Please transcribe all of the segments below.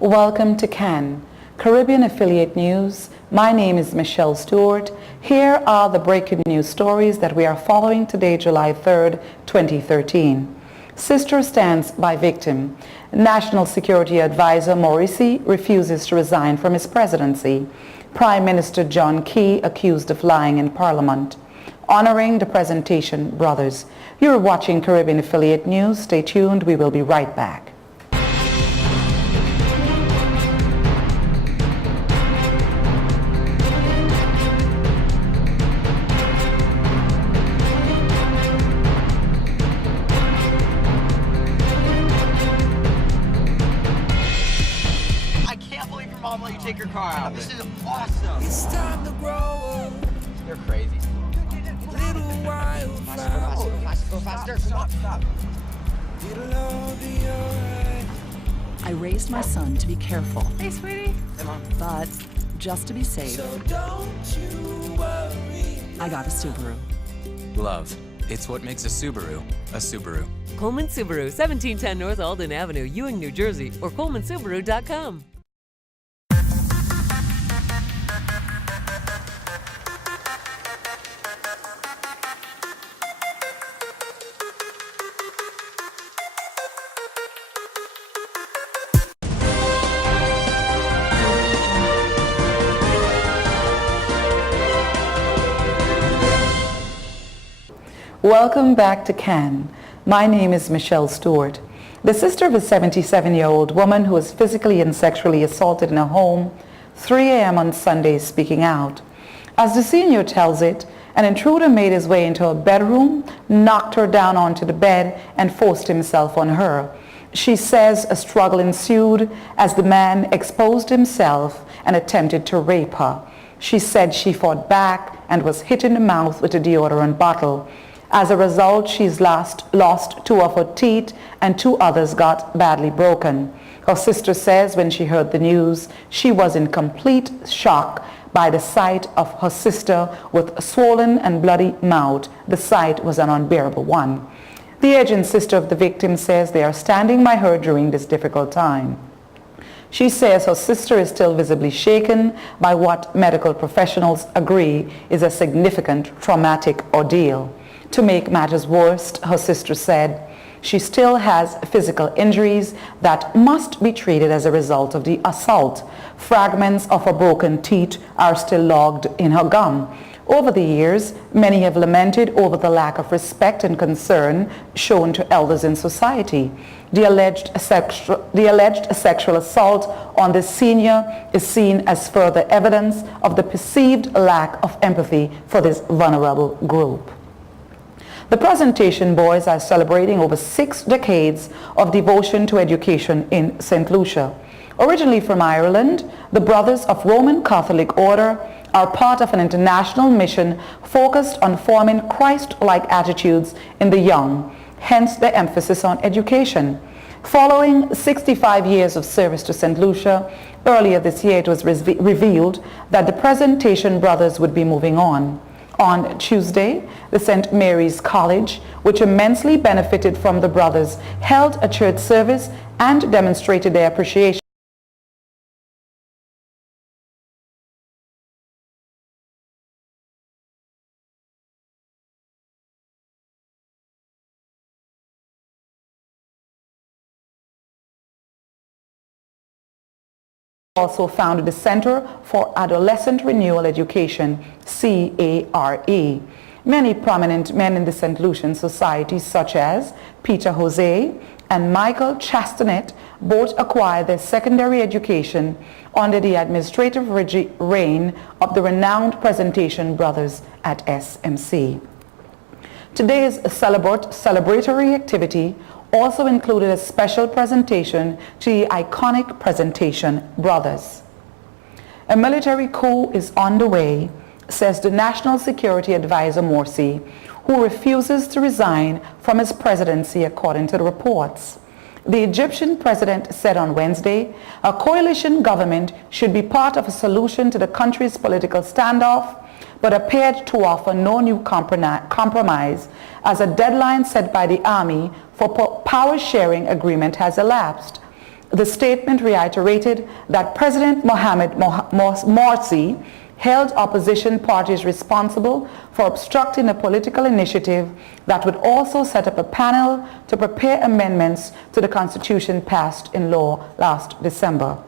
Welcome to CAN, Caribbean Affiliate News. My name is Michelle Stewart. Here are the breaking news stories that we are following today, July 3rd, 2013. Sister stands by victim. National Security Advisor Morrissey refuses to resign from his presidency. Prime Minister John Key accused of lying in Parliament. Honoring the Presentation Brothers. You're watching Caribbean Affiliate News. Stay tuned. We will be right back. Take your car out. This is awesome. It's time to grow up. You're crazy. Little while Go faster. Stop. It'll all be alright. I raised my son to be careful, Hey, sweetie. Hey, Mom. but just to be safe, So don't you worry. I got a Subaru. Love. It's what makes a Subaru a Subaru. Coleman Subaru, 1710 North Alden Avenue, Ewing, New Jersey, or colemansubaru.com. Welcome back to CAN. My name is Michelle Stewart. The sister of a 77-year-old woman who was physically and sexually assaulted in her home, 3 a.m. on Sunday, speaking out. As the senior tells it, an intruder made his way into her bedroom, knocked her down onto the bed, and forced himself on her. She says a struggle ensued as the man exposed himself and attempted to rape her. She said she fought back and was hit in the mouth with a deodorant bottle. As a result, she's lost 2 of her teeth and 2 others got badly broken. Her sister says when she heard the news, she was in complete shock by the sight of her sister with a swollen and bloody mouth. The sight was an unbearable one. The aged sister of the victim says they are standing by her during this difficult time. She says her sister is still visibly shaken by what medical professionals agree is a significant traumatic ordeal. To make matters worse, her sister said, she still has physical injuries that must be treated as a result of the assault. Fragments of her broken teeth are still logged in her gum. Over the years, many have lamented over the lack of respect and concern shown to elders in society. The alleged sexual assault on the senior is seen as further evidence of the perceived lack of empathy for this vulnerable group. The Presentation Boys are celebrating over 6 decades of devotion to education in St. Lucia. Originally from Ireland, the Brothers of Roman Catholic Order are part of an international mission focused on forming Christ-like attitudes in the young, hence the emphasis on education. Following 65 years of service to St. Lucia, earlier this year it was revealed that the Presentation Brothers would be moving on. On Tuesday, the St. Mary's College, which immensely benefited from the brothers, held a church service and demonstrated their appreciation. Also founded the Center for Adolescent Renewal Education, CARE. Many prominent men in the St. Lucian Society, such as Peter Jose and Michael Chastanet, both acquired their secondary education under the administrative reign of the renowned Presentation Brothers at SMC. Today's celebratory activity also included a special presentation to the iconic Presentation Brothers. A military coup is underway, says the National Security Advisor Morsi, who refuses to resign from his presidency according to the reports. The Egyptian president said on Wednesday a coalition government should be part of a solution to the country's political standoff, but appeared to offer no new compromise as a deadline set by the army for power sharing agreement has elapsed. The statement reiterated that President Mohamed Morsi held opposition parties responsible for obstructing a political initiative that would also set up a panel to prepare amendments to the constitution passed in law last December.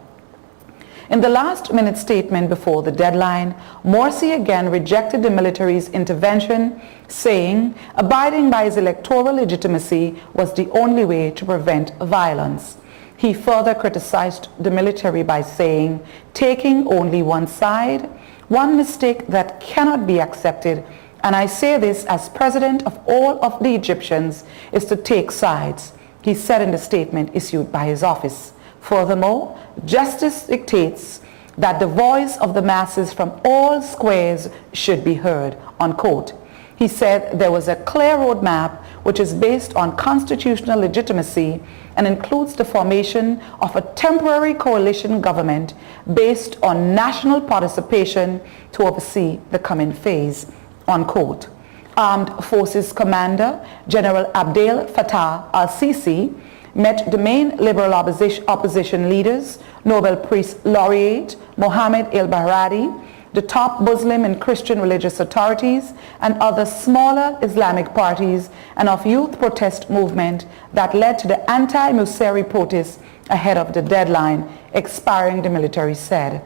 In the last-minute statement before the deadline, Morsi again rejected the military's intervention, saying abiding by his electoral legitimacy was the only way to prevent violence. He further criticized the military by saying, taking only one side, one mistake that cannot be accepted, and I say this as president of all of the Egyptians, is to take sides, he said in the statement issued by his office. Furthermore, justice dictates that the voice of the masses from all squares should be heard, unquote. He said there was a clear roadmap which is based on constitutional legitimacy and includes the formation of a temporary coalition government based on national participation to oversee the coming phase, unquote. Armed Forces Commander General Abdel Fattah al-Sisi met the main liberal opposition leaders, Nobel Peace Laureate Mohammed el-Bahradi, the top Muslim and Christian religious authorities, and other smaller Islamic parties, and of youth protest movement that led to the anti-Musari protests ahead of the deadline expiring, the military said.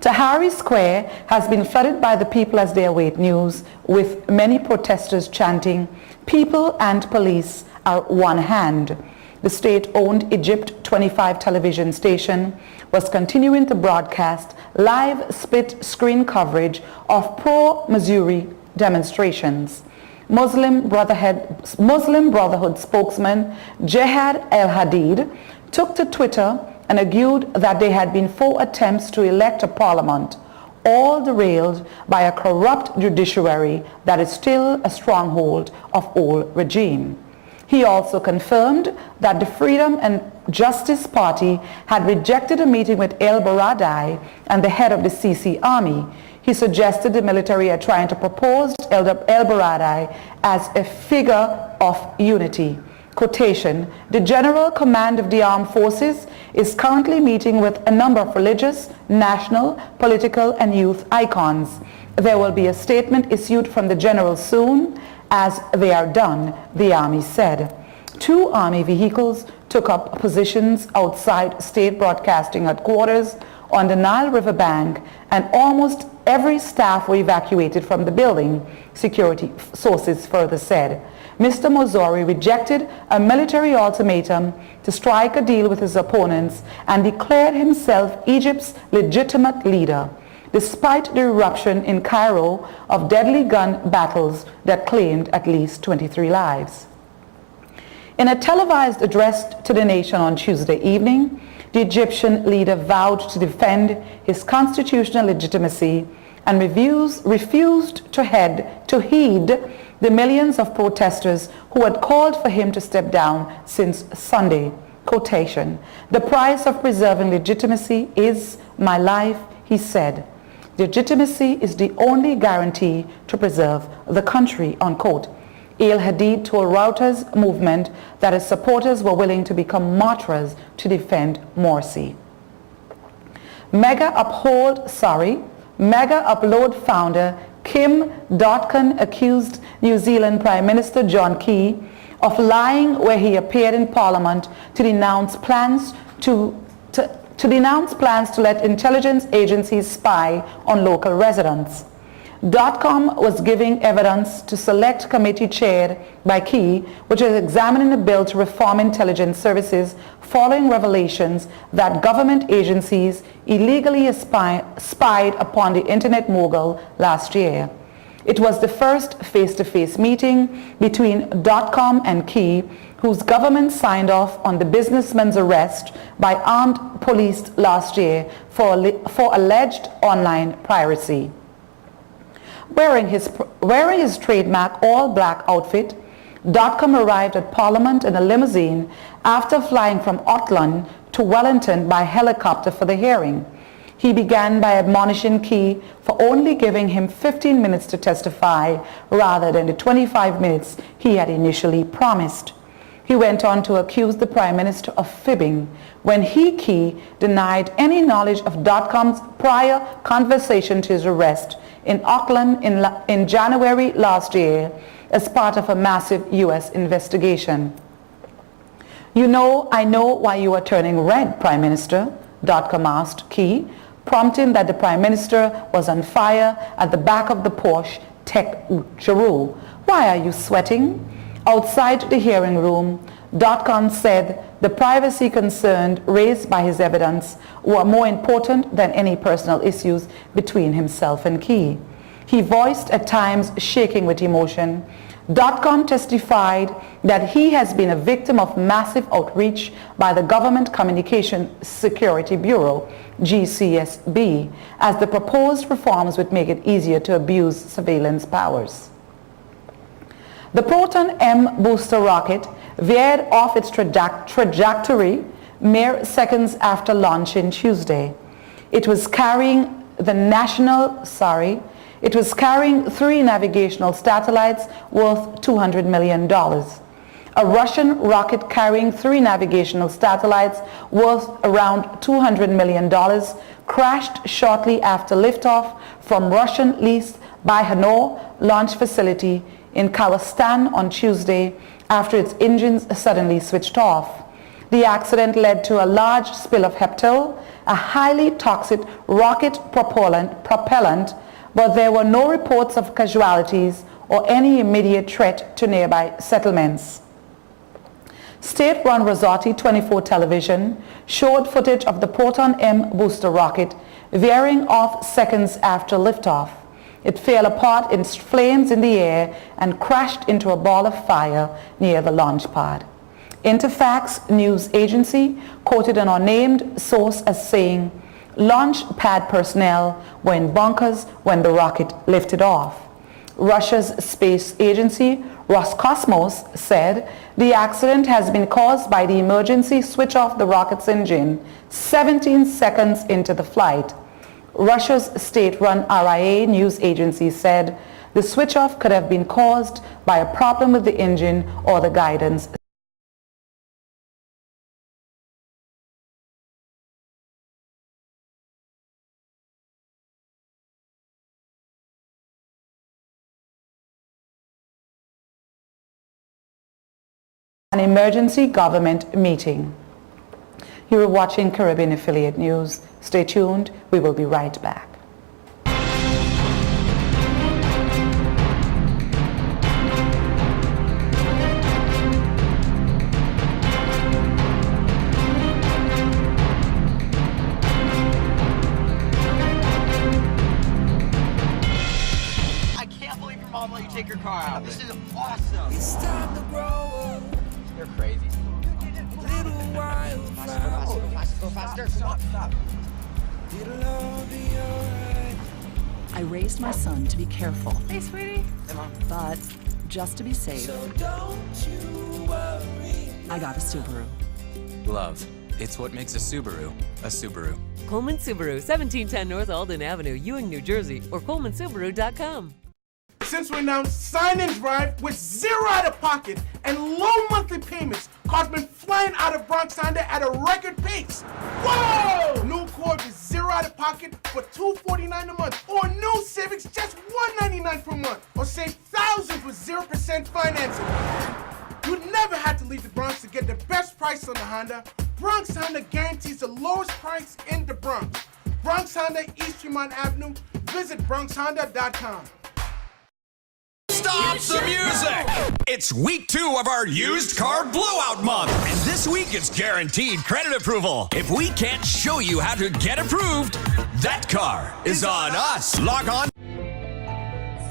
Tahrir Square has been flooded by the people as they await news, with many protesters chanting, "People and police are one hand." The state-owned Egypt 25 television station was continuing to broadcast live split-screen coverage of pro-Missouri demonstrations. Muslim Brotherhood spokesman Jihad El-Hadid took to Twitter and argued that there had been 4 attempts to elect a parliament, all derailed by a corrupt judiciary that is still a stronghold of old regime. He also confirmed that the Freedom and Justice Party had rejected a meeting with el-Baradei and the head of the Sisi army. He suggested the military are trying to propose el-Baradei as a figure of unity. Quotation, "The General Command of the Armed Forces is currently meeting with a number of religious, national, political, and youth icons. There will be a statement issued from the General soon as they are done," the Army said. 2 Army vehicles took up positions outside state broadcasting headquarters on the Nile River bank, and almost every staff were evacuated from the building, security sources further said. Mr. Mozori rejected a military ultimatum to strike a deal with his opponents and declared himself Egypt's legitimate leader, despite the eruption in Cairo of deadly gun battles that claimed at least 23 lives. In a televised address to the nation on Tuesday evening, the Egyptian leader vowed to defend his constitutional legitimacy and refused to heed the millions of protesters who had called for him to step down since Sunday. Quotation, "The price of preserving legitimacy is my life," he said. "Legitimacy is the only guarantee to preserve the country," unquote. El-Hadid told Reuters movement that his supporters were willing to become martyrs to defend Morsi. Mega Upload founder Kim Dotcon accused New Zealand Prime Minister John Key of lying where he appeared in Parliament to denounce plans to let intelligence agencies spy on local residents. Dotcom was giving evidence to select committee chaired by Key, which is examining a bill to reform intelligence services following revelations that government agencies illegally spied upon the internet mogul last year. It was the first face-to-face meeting between Dotcom and Key, whose government signed off on the businessman's arrest by armed police last year for alleged online piracy. Wearing his trademark all-black outfit, Dotcom arrived at Parliament in a limousine after flying from Auckland to Wellington by helicopter for the hearing. He began by admonishing Key for only giving him 15 minutes to testify rather than the 25 minutes he had initially promised. He went on to accuse the Prime Minister of fibbing when he, Key, denied any knowledge of .com's prior conversation to his arrest in Auckland in January last year as part of a massive U.S. investigation. "You know, I know why you are turning red, Prime Minister," .com asked Key, prompting that the Prime Minister was on fire at the back of the Porsche Tech Jaroo. "Why are you sweating?" Outside the hearing room, .com said the privacy concerns raised by his evidence were more important than any personal issues between himself and Key. He voiced at times shaking with emotion. .com testified that he has been a victim of massive outreach by the Government Communication Security Bureau, GCSB, as the proposed reforms would make it easier to abuse surveillance powers. The Proton M booster rocket veered off its trajectory mere seconds after launching Tuesday. It was carrying three navigational satellites worth $200 million. A Russian rocket carrying three navigational satellites worth around $200 million crashed shortly after liftoff from Russian-leased Baikonur launch facility in Kazakhstan on Tuesday after its engines suddenly switched off. The accident led to a large spill of heptane, a highly toxic rocket propellant, but there were no reports of casualties or any immediate threat to nearby settlements. State-run Rosati 24 television showed footage of the Proton M booster rocket veering off seconds after liftoff. It fell apart in flames in the air and crashed into a ball of fire near the launch pad. Interfax news agency quoted an unnamed source as saying, "Launch pad personnel were in bunkers when the rocket lifted off." Russia's space agency Roscosmos said the accident has been caused by the emergency switch off the rocket's engine 17 seconds into the flight. Russia's state-run RIA news agency said the switch-off could have been caused by a problem with the engine or the guidance. An emergency government meeting. You are watching Caribbean Affiliate News. Stay tuned. We will be right back. I can't believe your mom let you take your car out. This is awesome. It's time to grow up. You're crazy. Little wild flower. Go faster. Stop. It'll all be alright. I raised my son to be careful, Hey, sweetie. but just to be safe, So don't you worry. I got a Subaru. Love, it's what makes a Subaru a Subaru. Coleman Subaru, 1710 North Alden Avenue, Ewing, New Jersey, or colemansubaru.com. Since we announced Sign and Drive with zero out of pocket and low monthly payments, cars been flying out of Bronx Honda at a record pace. Whoa! New Accord with zero out of pocket for $249 a month, or new Civics just $199 per month, or save thousands with 0% financing. You never had to leave the Bronx to get the best price on the Honda. Bronx Honda guarantees the lowest price in the Bronx. Bronx Honda, East Tremont Avenue. Visit BronxHonda.com. Stop the music! It's week 2 of our used car blowout month, and this week it's guaranteed credit approval. If we can't show you how to get approved, that car is on us. Log on.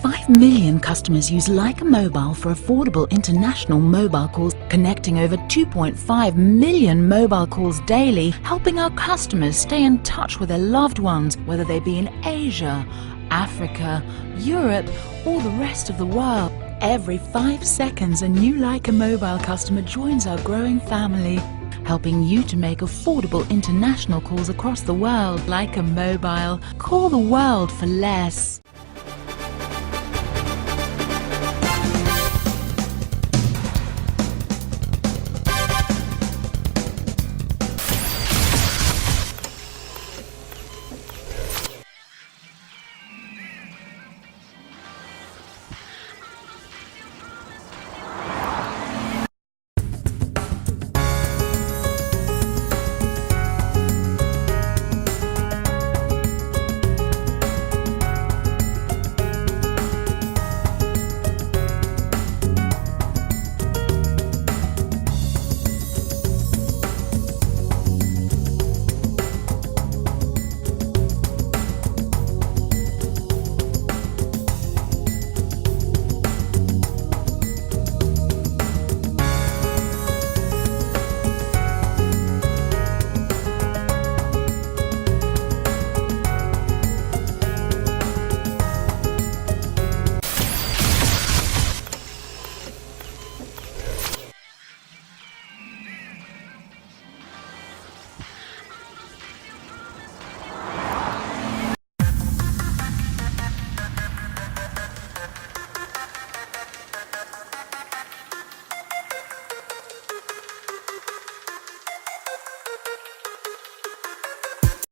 5 million customers use Leica Mobile for affordable international mobile calls, connecting over 2.5 million mobile calls daily, helping our customers stay in touch with their loved ones, whether they be in Asia, Africa, Europe, or the rest of the world. Every 5 seconds, a new Leica Mobile customer joins our growing family, helping you to make affordable international calls across the world. Leica Mobile. Call the world for less.